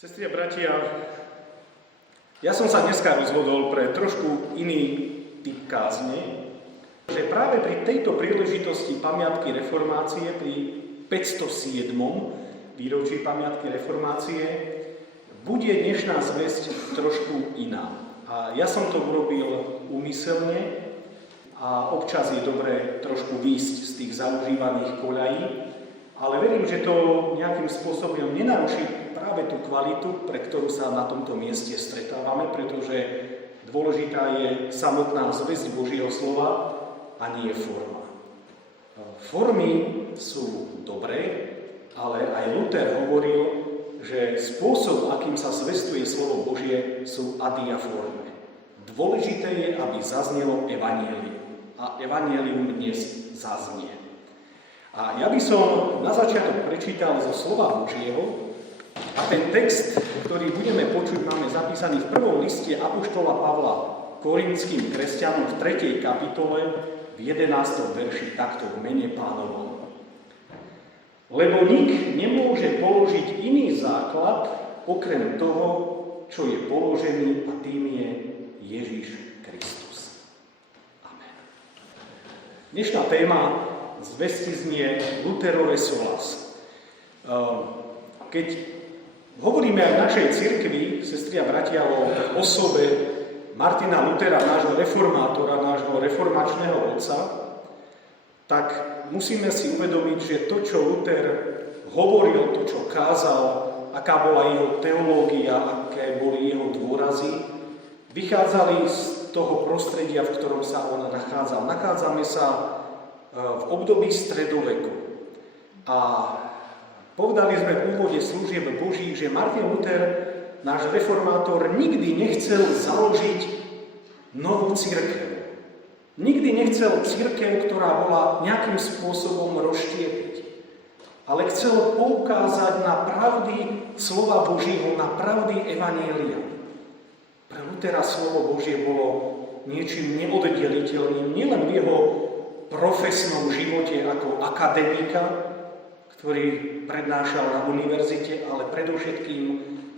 Sestri a bratia, ja som sa dneska rozhodol pre trošku iný typ kázne, že práve pri tejto príležitosti pamiatky reformácie, pri 507. výročí pamiatky reformácie, bude dnešná zvesť trošku iná. A ja som to urobil úmyselne a občas je dobré trošku výjsť z tých zaužívaných koľají, ale verím, že to nejakým spôsobom nenaruší práve tú kvalitu, pre ktorú sa na tomto mieste stretávame, pretože dôležitá je samotná zvesť Božieho slova a nie forma. Formy sú dobré, ale aj Luther hovoril, že spôsob, akým sa zvestuje slovo Božie, sú adiaformné. Dôležité je, aby zaznelo evanjelium. A evanjelium dnes zaznie. A ja by som na začiatok prečítal zo slova Božieho a ten text, ktorý budeme počuť, máme zapísaný v prvom liste apoštola Pavla Korinským kresťanom v 3. kapitole v 11. verši takto v mene Pánovom. Lebo nik nemôže položiť iný základ okrem toho, čo je položený, a tým je Ježiš Kristus. Amen. Dnešná téma zvesti znie Lutherove solas. Keď hovoríme aj v našej cirkvi, sestri a bratia, o osobe Martina Luthera, nášho reformátora, nášho reformačného otca, tak musíme si uvedomiť, že to, čo Luther hovoril, to, čo kázal, aká bola jeho teológia, aké boli jeho dôrazy, vychádzali z toho prostredia, v ktorom sa on nachádzal. Nachádzame sa v období stredoveku. A povedali sme v úvode služieb Božích, že Martin Luther, náš reformátor, nikdy nechcel založiť novú cirkev. Nikdy nechcel cirkev, ktorá bola nejakým spôsobom rozštiepiť. Ale chcel poukázať na pravdy slova Božího, na pravdy evanjelia. Pre Luthera slovo Božie bolo niečím neoddeliteľným, nielen v jeho profesnom živote ako akademika, ktorý prednášal na univerzite, ale predovšetkým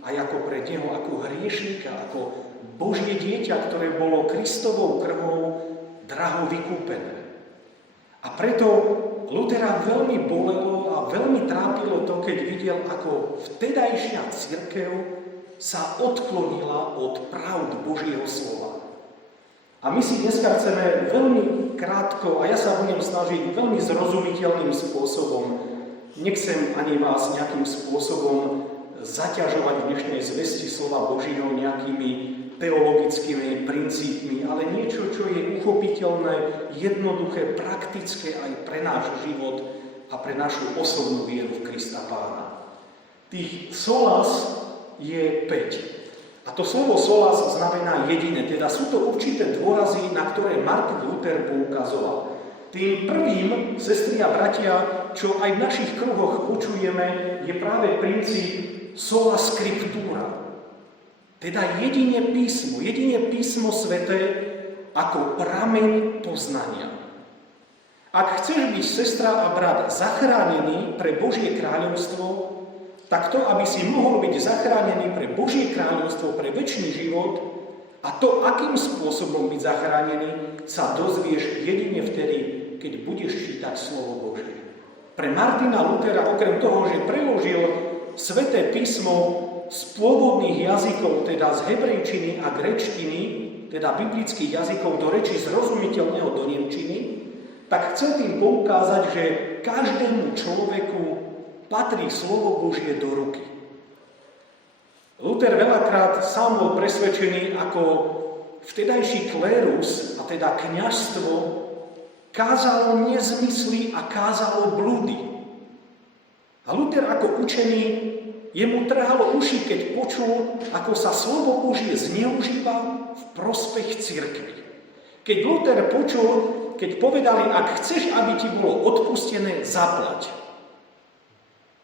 aj ako pre neho, ako hriešnika, ako Božie dieťa, ktoré bolo Kristovou krvou draho vykúpené. A preto Luthera veľmi bolelo a veľmi trápilo to, keď videl, ako vtedajšia cirkev sa odklonila od pravd Božieho slova. A my si dneska chceme veľmi krátko, a ja sa budem snažiť veľmi zrozumiteľným spôsobom, nechcem ani vás nejakým spôsobom zaťažovať v dnešnej zvesti slova Božího nejakými teologickými princípmi, ale niečo, čo je uchopiteľné, jednoduché, praktické aj pre náš život a pre našu osobnú vieru v Krista Pána. Tých solas je 5. A to slovo solas znamená jediné, teda sú to určité dôrazy, na ktoré Martin Luther poukazoval. Tým prvým, sestri a bratia, čo aj v našich kruhoch počujeme, je práve princíp sola scriptura. Teda jedine písmo sväté ako prameň poznania. Ak chceš byť, sestra a brat, zachránený pre Božie kráľovstvo, tak to, aby si mohol byť zachránený pre Božie kráľovstvo, pre večný život, a to, akým spôsobom byť zachránený, sa dozvieš jedine vtedy, keď budeš čítať slovo Božie. Pre Martina Luthera, okrem toho, že preložil Sväté písmo z pôvodných jazykov, teda z hebrejčiny a gréčtiny, teda biblických jazykov, do reči zrozumiteľného do nemčiny, tak chcel tým poukázať, že každému človeku patrí slovo Božie do ruky. Luther veľakrát sám bol presvedčený, ako vtedajší klérus, a teda kňazstvo, kázalo nezmysly a kázalo blúdy. A Luther ako učený, jemu trhalo uši, keď počul, ako sa slovo Božie zneužíva v prospech cirkvi. Keď Luther počul, keď povedali, ak chceš, aby ti bolo odpustené, zaplať.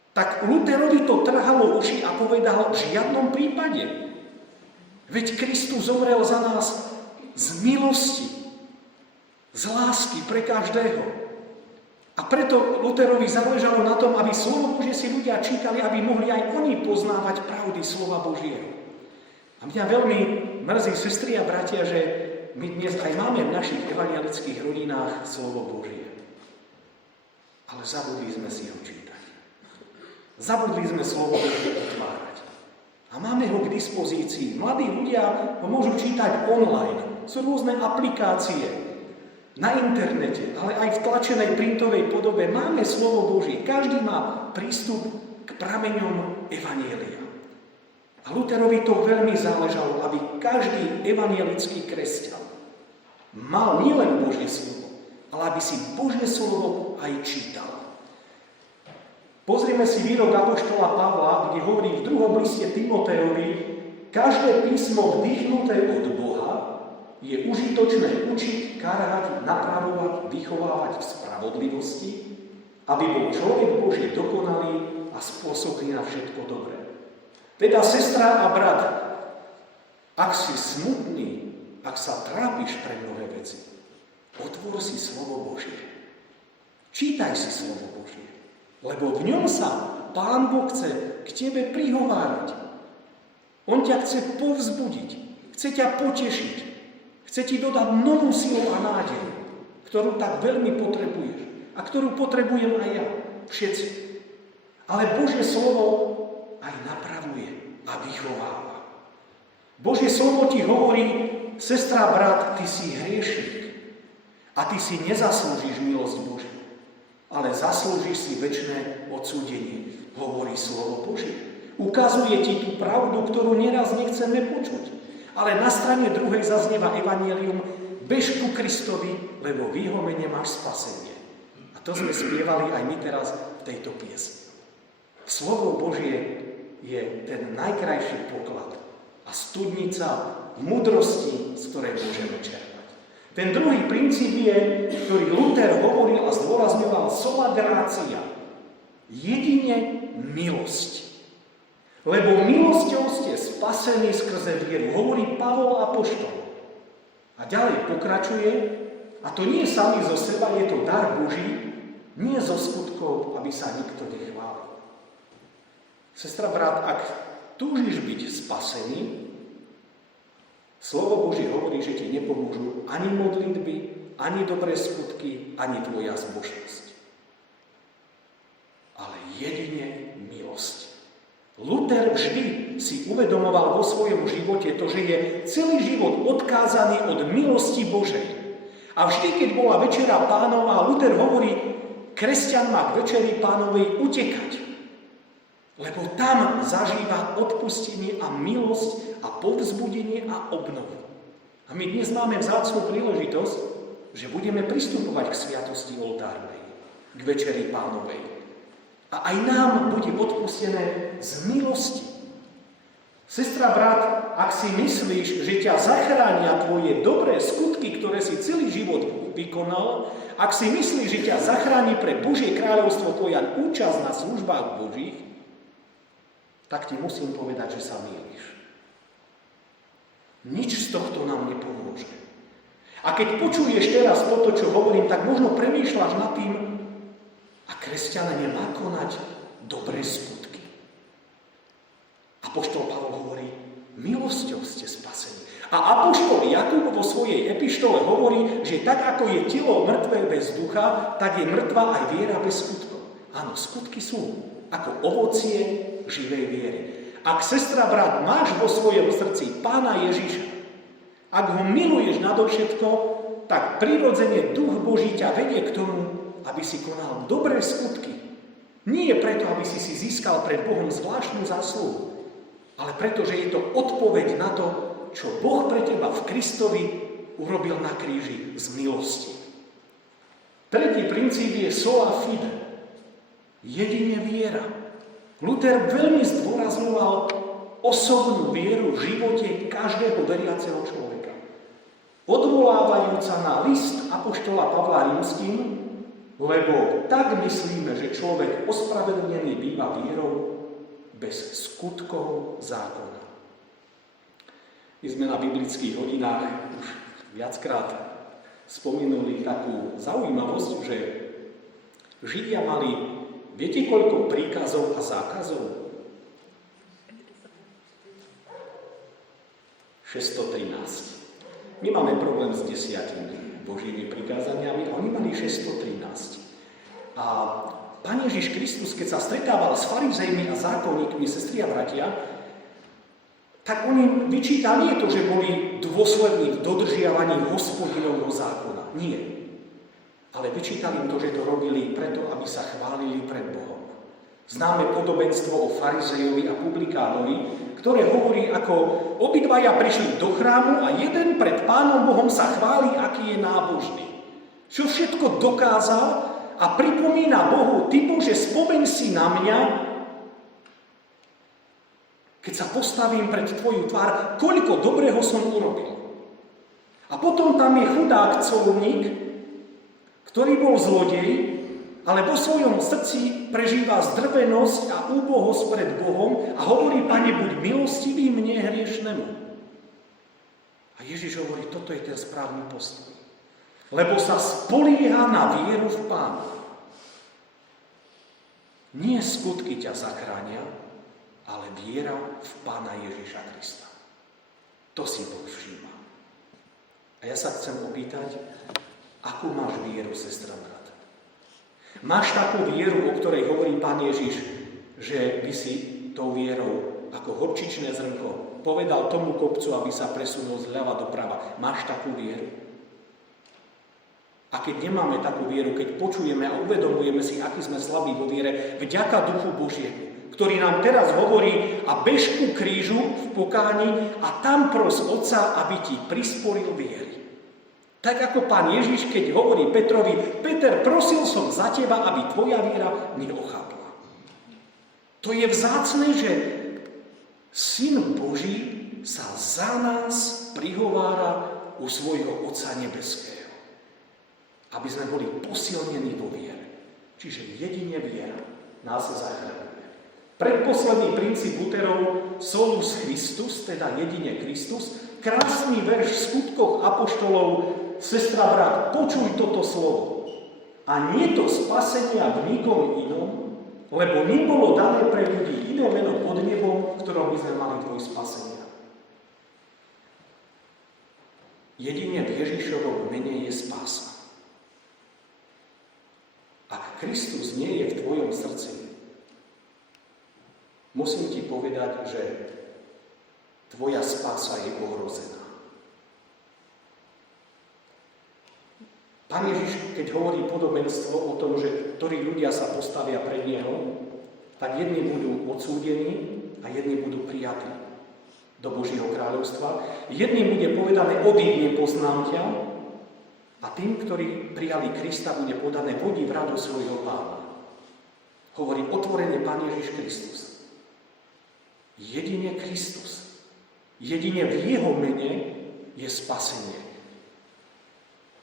Tak Lutherovi to trhalo uši a povedal, v žiadnom prípade. Veď Kristus zomrel za nás z milosti, z lásky pre každého. A preto Lutherovi záležalo na tom, aby slovo Božie si ľudia čítali, aby mohli aj oni poznávať pravdy slova Božieho. A mňa veľmi mrzí, sestry a bratia, že my dnes aj máme v našich evangelických rodinách slovo Božie. Ale zabudli sme si ho čítať. Zabudli sme slovo Božie otvárať. A máme ho k dispozícii. Mladí ľudia ho môžu čítať online. Sú rôzne aplikácie na internete, ale aj v tlačenej printovej podobe. Máme slovo Božie. Každý má prístup k prameňom evanjelia. A Lutherovi to veľmi záležalo, aby každý evangelický kresťan mal nielen Božie slovo, ale aby si Božie slovo aj čítal. Pozrime si výrok apoštola Pavla, kde hovorí v 2. liste Timotejovi: každé písmo vdychnuté od Boha je užitočné učiť, karhať, napravovať, vychovávať v spravodlivosti, aby bol človek Boží dokonalý a spôsobný na všetko dobré. Teda, sestra a brat, ak si smutný, ak sa trápiš pre mnohé veci, otvor si slovo Božie. Čítaj si slovo Božie, lebo v ňom sa Pán Boh chce k tebe prihovárať. On ťa chce povzbudiť, chce ťa potešiť, chce ti dodať novú silu a nádej, ktorú tak veľmi potrebuješ a ktorú potrebujem aj ja, všetci. Ale Božie slovo aj napravuje a vychováva. Božie slovo ti hovorí: sestra, brat, ty si hriešnik a ty si nezaslúžiš milosť Božiu, ale zaslúžiš si večné odsúdenie, hovorí slovo Božie. Ukazuje ti tú pravdu, ktorú neraz nechceme počuť, ale na strane druhej zaznieva evanjelium: bež ku Kristovi, lebo v jeho mene máš spasenie. A to sme spievali aj my teraz v tejto piesni. Slovo Božie je ten najkrajší poklad a studnica múdrosti, z ktorej môžeme čerpať. Ten druhý princíp je, ktorý Luther hovoril a zdôrazňoval, sola gratia, jedine milosť. Lebo milosťou ste spasení skrze vieru, hovorí Pavol apoštol. A ďalej pokračuje, a to nie sami zo seba, je to dar Boží, nie zo skutkov, aby sa nikto nechválil. Sestra, brat, ak túžiš byť spasený, slovo Božie hovorí, že ti nepomôžu ani modlitby, ani dobré skutky, ani tvoja zbožnosť. Ale jedine milosť. Luther vždy si uvedomoval vo svojom živote to, že je celý život odkázaný od milosti Božej. A vždy, keď bola večera Pánova, Luther hovorí, kresťan má k večeri Pánovej utekať. Lebo tam zažíva odpustenie a milosť a povzbudenie a obnovu. A my dnes máme vzácnu príležitosť, že budeme pristupovať k sviatosti oltárnej, k večeri Pánovej. A aj nám bude odpustené z milosti. Sestra, brat, ak si myslíš, že ťa zachránia tvoje dobré skutky, ktoré si celý život vykonal, ak si myslíš, že ťa zachráni pre Božie kráľovstvo tvoja účasť na službách Božích, tak ti musím povedať, že sa mýliš. Nič z tohto nám nepomôže. A keď počuješ teraz toto, čo hovorím, tak možno premýšľaš nad tým, a kresťan nemá konať dobré skutky. Apoštol Pavol hovorí, milosťou ste spasení. A apoštol Jakub vo svojej epištole hovorí, že tak ako je telo mŕtve bez ducha, tak je mŕtva aj viera bez skutkov. Áno, skutky sú ako ovocie živej viery. Ak, sestra, brat, máš vo svojom srdci Pána Ježiša, ak ho miluješ nadovšetko, tak prirodzene Duch Boží ťa vedie k tomu, aby si konal dobré skutky. Nie preto, aby si získal pred Bohom zvláštnu zásluhu, ale preto, že je to odpoveď na to, čo Boh pre teba v Kristovi urobil na kríži z milosti. Tretí princíp je sola fide. Jedine viera. Luther veľmi zdôrazňoval osobnú vieru v živote každého veriaceho človeka. Odvolávajúca na list apoštola Pavla Rímskym, lebo tak myslíme, že človek ospravedlnený býva vierou bez skutkov zákona. My sme na biblických hodinách už viackrát spomenuli takú zaujímavosť, že Židia mali, viete koľko príkazov a zákazov? 613. My máme problém s 10 Božími prikázaniami, oni mali 613. A Pán Ježiš Kristus, keď sa stretával s farizejmi a zákonníkmi, sestri a bratia, tak on im vyčítal nie to, že boli dôslední v dodržiavaní Hospodinovho zákona. Nie. Ale vyčítal im to, že to robili preto, aby sa chválili pred Bohom. Známe podobenstvo o farizejovi a publikánovi, ktoré hovorí, ako obidvaja prišli do chrámu a jeden pred Pánom Bohom sa chváli, aký je nábožný. Čo všetko dokázal a pripomína Bohu, ty Bože, spomeň si na mňa, keď sa postavím pred tvoju tvár, koľko dobrého som urobil. A potom tam je chudák colník, ktorý bol zlodej, ale vo svojom srdci prežíva zdrvenosť a úbohosť pred Bohom a hovorí, Pane, buď milostivý mne hriešnemu. A Ježiš hovorí, toto je ten správny postoj. Lebo sa spolieha na vieru v Pána. Nie skutky ťa zachránia, ale viera v Pána Ježiša Krista. To si Boh všíma. A ja sa chcem opýtať, akú máš vieru, sestra, brat? Máš takú vieru, o ktorej hovorí Pán Ježiš, že by si tou vierou ako horčičné zrnko povedal tomu kopcu, aby sa presunul zľava doprava. Máš takú vieru? A keď nemáme takú vieru, keď počujeme a uvedomujeme si, aký sme slabí vo viere, vďaka Duchu Božiemu, ktorý nám teraz hovorí a bež ku krížu v pokáni a tam pros Otca, aby ti prisporil viery. Tak ako Pán Ježiš, keď hovorí Petrovi, Peter, prosil som za teba, aby tvoja viera neochabla. To je vzácne, že Syn Boží sa za nás prihovára u svojho Otca nebeského. Aby sme boli posilnení vo viere. Čiže jedine viera nás zachraňuje. Predposledný princíp Lutherov, solus Christus, teda jedine Kristus, krásny verš v skutkoch apoštolov, sestra, brat, počuj toto slovo. A nie to spasenia v nikom inom, lebo nebolo dané pre ľudí iné meno pod nebom, v ktorom by sme mali dvoj spasenia. Jedine v Ježišovom mene je spása. Ak Kristus nie je v tvojom srdci, musím ti povedať, že tvoja spása je ohrozená. Pán Ježiš, keď hovorí podobenstvo o tom, že ktorí ľudia sa postavia pred Neho, tak jedni budú odsúdení a jedni budú prijatí do Božieho kráľovstva. Jedným bude povedané, odíď, nepoznám ťa, a tým, ktorí prijali Krista, bude podané, vodi v radosť svojho Pána. Hovorí otvorene Pán Ježiš Kristus. Jedine Kristus. Jedine v jeho mene je spasenie.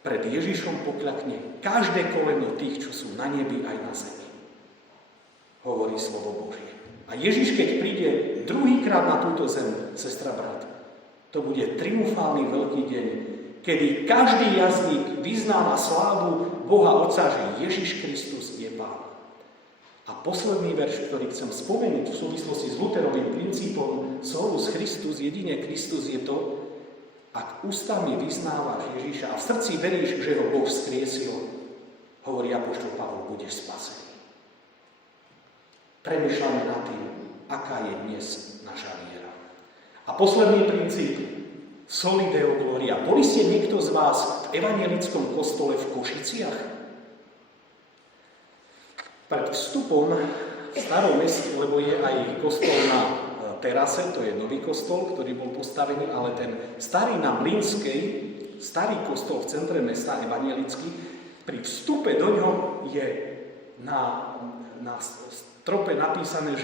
Pred Ježišom pokľakne každé koleno tých, čo sú na nebi aj na zemi. Hovorí slovo Božie. A Ježiš, keď príde druhýkrát na túto zem, sestra, brat, to bude triumfálny veľký deň, kedy každý jazdník vyzná na slávu Boha Otca, že Ježiš Kristus je Pán. A posledný verš, ktorý chcem spomenúť v súvislosti s Lutherovým princípom solus Christus, jedine Kristus, je to, ak ústami vyznávaš Ježiša a v srdci veríš, že ho Boh vzkriesil, hovorí apoštol Pavol, budeš spasený. Premýšľame nad tým, aká je dnes naša viera. A posledný princíp, soli Deo gloria. Boli ste niekto z vás v evanjelickom kostole v Košiciach? Pred vstupom v Starom meste, lebo je aj kostol na terase, to je nový kostol, ktorý bol postavený, ale ten starý na Mlynskej, starý kostol v centre mesta evanjelický, pri vstupe do ňoho je na strope napísané,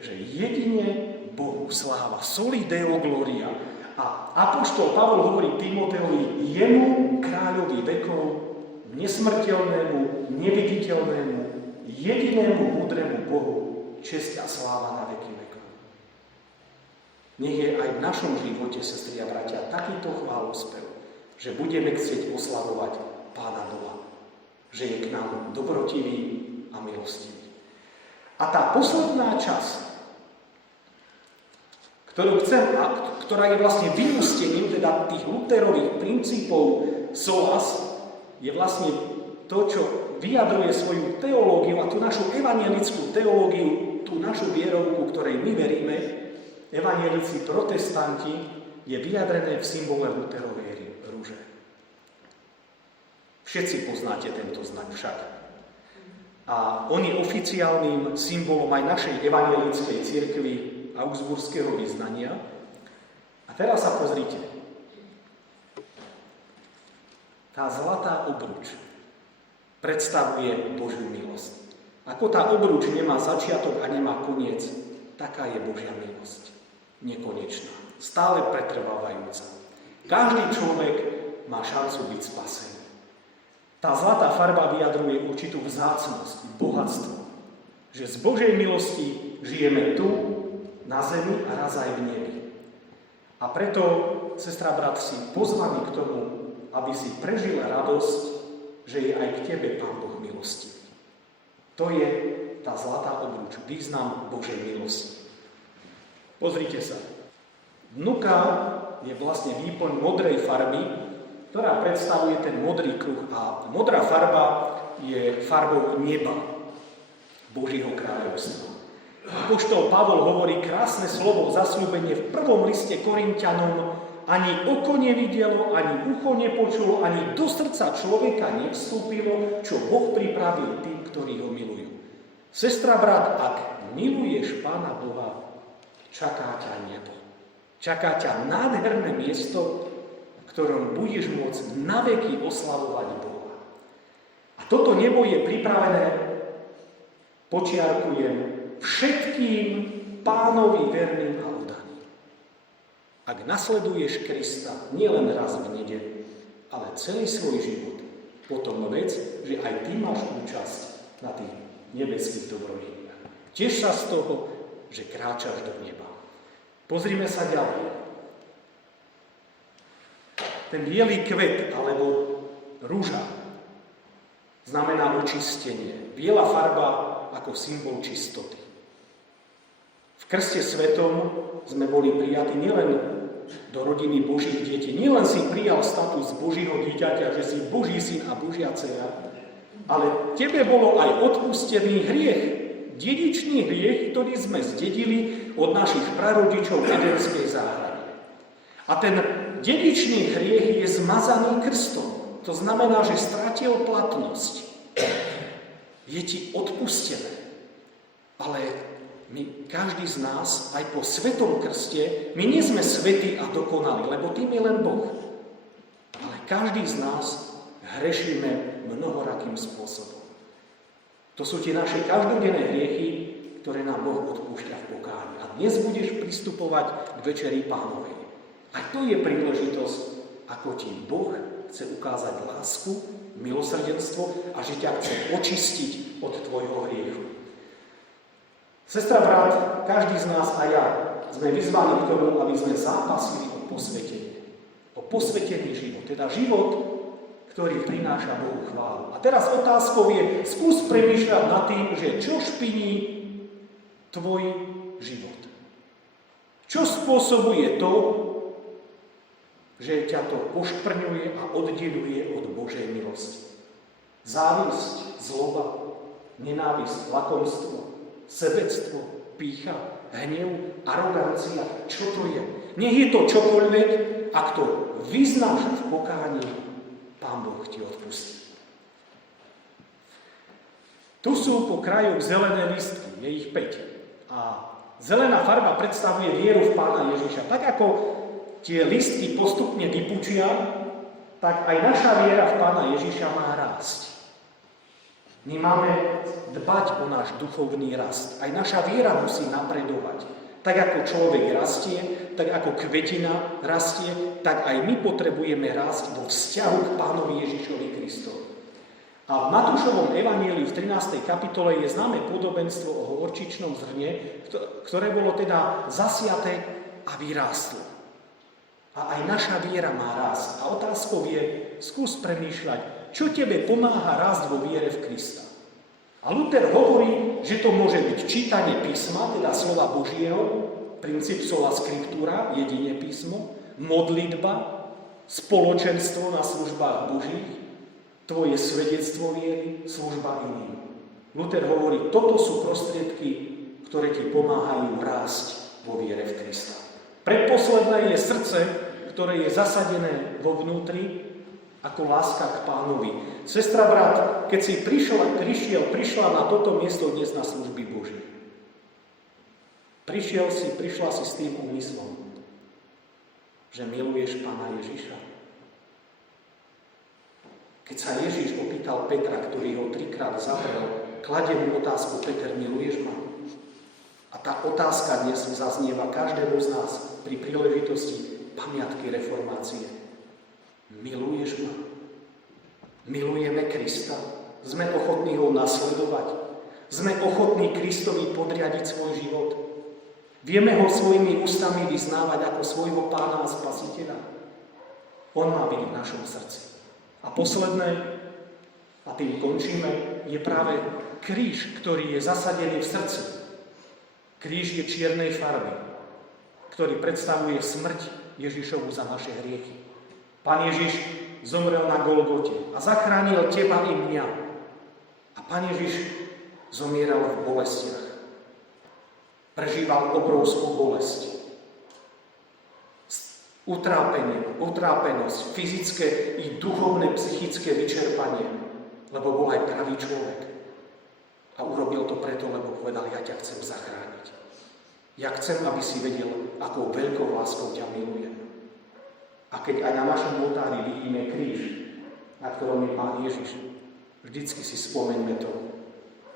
že jedine Bohu sláva, soli Deo gloria. A apoštol Pavol hovorí Timoteovi, jemu, kráľovi vekov, nesmrteľnému, neviditeľnému, jedinému múdremu Bohu, česť a sláva na veky vekov. Nech je aj v našom živote, sestri a bratia, takýto chválospev, že budeme chcieť oslavovať Pána Boha. Že je k nám dobrotivý, a milostivý. A tá posledná časť, ktorá je vlastne vyústením teda tých Lutherových princípov solas, je vlastne to, čo vyjadruje svoju teológiu a tú našu evanjelickú teológiu, tú našu vierovku, ktorej my veríme, evanjelici protestanti, je vyjadrené v symbole Lutherovej rúže. Všetci poznáte tento znak však. A on je oficiálnym symbolom aj našej evanjelickej cirkvi augsburského vyznania. A teraz sa pozrite. Tá zlatá obruč predstavuje Božiu milosť. Ako tá obruč nemá začiatok a nemá koniec, taká je Božia milosť. Nekonečná, stále pretrvávajúca. Každý človek má šancu byť spasený. Tá zlatá farba vyjadruje určitú vzácnosť, bohatstvo. Že z Božej milosti žijeme tu, na zemi a raz aj v nebi. A preto, sestra, brat, si pozvaný k tomu, aby si prežil radosť, že je aj k tebe Pán Boh milostivý. To je tá zlatá obruč, význam Božej milosti. Pozrite sa. Vnuka je vlastne výplň modrej farby, ktorá predstavuje ten modrý kruh. A modrá farba je farbou neba, Božieho kráľovstva. Apoštol Pavol hovorí krásne slovo zasľúbenie v prvom liste Korinťanom: ani oko nevidelo, ani ucho nepočulo, ani do srdca človeka nevstúpilo, čo Boh pripravil tým, ktorí ho milujú. Sestra, brat, ak miluješ Pána Boha, čaká ťa nebo. Čaká ťa nádherné miesto, v ktorom budeš môcť naveky oslavovať Boha. A toto nebo je pripravené, počiarkujem, všetkým Pánovi verným a oddaným. Ak nasleduješ Krista nielen raz v nedeľu, ale celý svoj život, potom vec, že aj ty máš účasť na tých nebeských dobrodeniach. Teš sa z toho, že kráčaš do neba. Pozrime sa ďalej. Ten bielý kvet, alebo rúža, znamená očistenie. Biela farba ako symbol čistoty. V krste svetom sme boli prijatí nielen do rodiny Božích detí, nielen si prijal status Božího dieťaťa, že si Boží syn a Božia dcera, ale tebe bolo aj odpustený hriech, dedičný hriech, ktorý sme zdedili od našich prarodičov v Edenskej záhrade. A ten dedičný hriech je zmazaný krstom. To znamená, že stratil platnosť. Je ti odpustené. Ale my, každý z nás, aj po svetom krste, my nie sme svätí a dokonali, lebo tým je len Boh. Ale každý z nás hrešíme mnohorakým spôsobom. To sú tie naše každodenné hriechy, ktoré nám Boh odpúšťa v pokáni. A dnes budeš pristupovať k večeri Pánovej. A to je príležitosť, ako ti Boh chce ukázať lásku, milosrdenstvo a že ťa chce očistiť od tvojho hriechu. Sestra, brat, každý z nás a ja sme vyzvaní k tomu, aby sme zápasili o posvetenie. O posvetený život, teda život, ktorý prináša Bohu chválu. A teraz otázkou je, skús premýšľať nad tým, že čo špiní tvoj život. Čo spôsobuje to, že ťa to pošprňuje a oddeľuje od Božej milosti. Závisť, zloba, nenávisť, lakomstvo, sebectvo, pýcha, hnev, arogancia. Čo to je? Nech je to čokoľvek, ak to vyznáš v pokáni, Pán Boh ti odpustí. Tu sú po krajoch zelené listky, je ich 5. A zelená farba predstavuje vieru v Pána Ježiša. Tak ako tie listky postupne vypučia, tak aj naša viera v Pána Ježiša má rásť. My máme dbať o náš duchovný rast. Aj naša viera musí napredovať. Tak ako človek rastie, tak ako kvetina rastie, tak aj my potrebujeme rásť vo vzťahu k Pánovi Ježišovi Kristovi. A v Matúšovom evanjeliu v 13. kapitole je známe podobenstvo o horčičnom zrne, ktoré bolo teda zasiaté a vyrástlo. A aj naša viera má rásť. A otázkou je, skús premýšľať, čo tebe pomáha rásť vo viere v Krista. A A Luther hovorí, že to môže byť čítanie písma, teda slova Božieho, princíp sola scriptura, jedine písmo, modlitba, spoločenstvo na službách Božích, tvoje svedectvo viery, služba iným. Luther hovorí, toto sú prostriedky, ktoré ti pomáhajú rásť vo viere v Krista. Predposledné je srdce, ktoré je zasadené vo vnútri ako láska k Pánovi. Sestra, brat, keď si prišla na toto miesto dnes na služby Božie. Prišla si s tým úmyslom, že miluješ Pána Ježiša. Keď sa Ježiš opýtal Petra, ktorý ho 3-krát zavrel, kladie mu otázku: Peter, miluješ ma? A tá otázka dnes zaznieva každému z nás pri príležitosti pamiatky reformácie. Miluješ ma? Milujeme Krista? Sme ochotní ho nasledovať? Sme ochotní Kristovi podriadiť svoj život? Vieme ho svojimi ústami vyznávať ako svojho Pána a Spasiteľa? On má byť v našom srdci. A posledné, a tým končíme, je práve kríž, ktorý je zasadený v srdci. Kríž je čiernej farby, ktorý predstavuje smrť Ježišovu za naše hriechy. Pán Ježiš zomrel na Golgote a zachránil teba i mňa. A Pán Ježiš zomieral v bolestiach. Prežíval obrovskú bolesť. Utrápenosť, fyzické i duchovné, psychické vyčerpanie, lebo bol aj pravý človek. A urobil to preto, lebo povedal: ja ťa chcem zachrániť. Ja chcem, aby si vedel, akou veľkou láskou ťa milujem. A keď aj na našom oltári vidíme kríž, na ktorom je Pán Ježiš, vždycky si spomeňme to,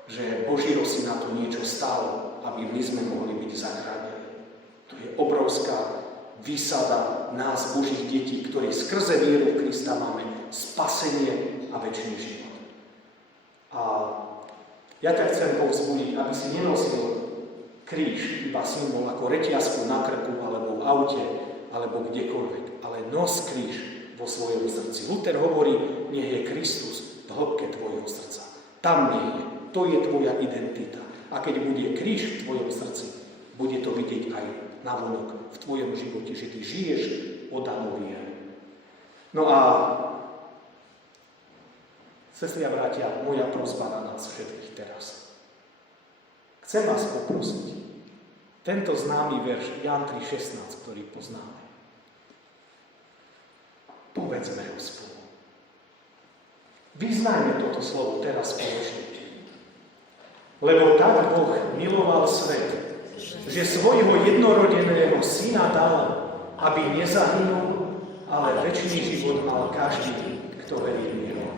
že Božího Syna to niečo stálo, aby my sme mohli byť zachránení. To je obrovská výsada nás, Božích detí, ktorí skrze vieru v Krista máme spasenie a večný život. A ja ťa chcem povzbudiť, aby si nenosil kríž, iba symbol ako reťazku na krku, alebo v aute, alebo kdekoľvek, ale nos kríž vo svojom srdci. Luther hovorí, nech je Kristus v hĺbke tvojho srdca. Tam nech je. To je tvoja identita. A keď bude kríž v tvojom srdci, bude to vidieť aj navonok v tvojom živote, že ty žiješ oddanú vieru. No a sestri a bratia, moja prosba na nás všetkých teraz. Chcem vás poprosiť. Tento známy verš Ján 3,16, ktorý poznáme. Povedzme ho spolu. Vyznajme toto slovo teraz spoločne. Lebo tak Boh miloval svet, že svojho jednorodeného syna dal, aby nezahynul, ale večný život mal každý, kto verí v Neho.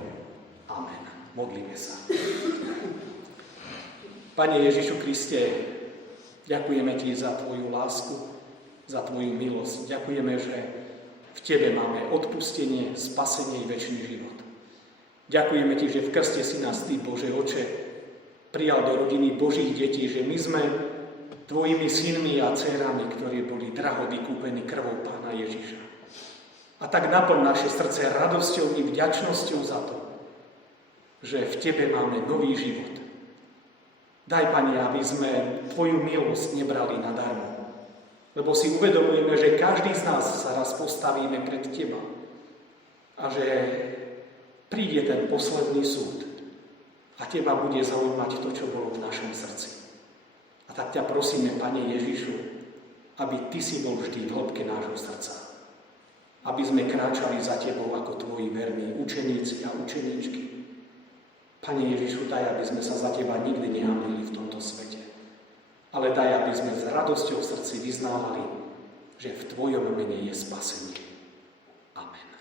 Amen. Modlíme sa. Pane Ježišu Kriste, ďakujeme Ti za Tvoju lásku, za Tvoju milosť. Ďakujeme, že v Tebe máme odpustenie, spasenie i večný život. Ďakujeme Ti, že v krste si nás Ty, Bože Oče, prijal do rodiny Božích detí, že my sme Tvojimi synmi a dcérami, ktorí boli draho vykúpení krvou Pána Ježiša. A tak naplň naše srdce radosťou i vďačnosťou za to, že v Tebe máme nový život. Daj, Pane, aby sme Tvoju milosť nebrali nadarmo, lebo si uvedomujeme, že každý z nás sa raz postavíme pred Teba a že príde ten posledný súd a Teba bude zaujímať to, čo bolo v našom srdci. A tak ťa prosíme, Pane Ježišu, aby Ty si bol vždy v hĺbke nášho srdca. Aby sme kráčali za Tebou ako Tvoji verní učeníci a učeníčky. Pane Ježišu, daj, aby sme sa za Teba nikdy nehanbili v tomto svete. Ale daj, aby sme s radosťou v srdci vyznávali, že v Tvojom mene je spasenie. Amen.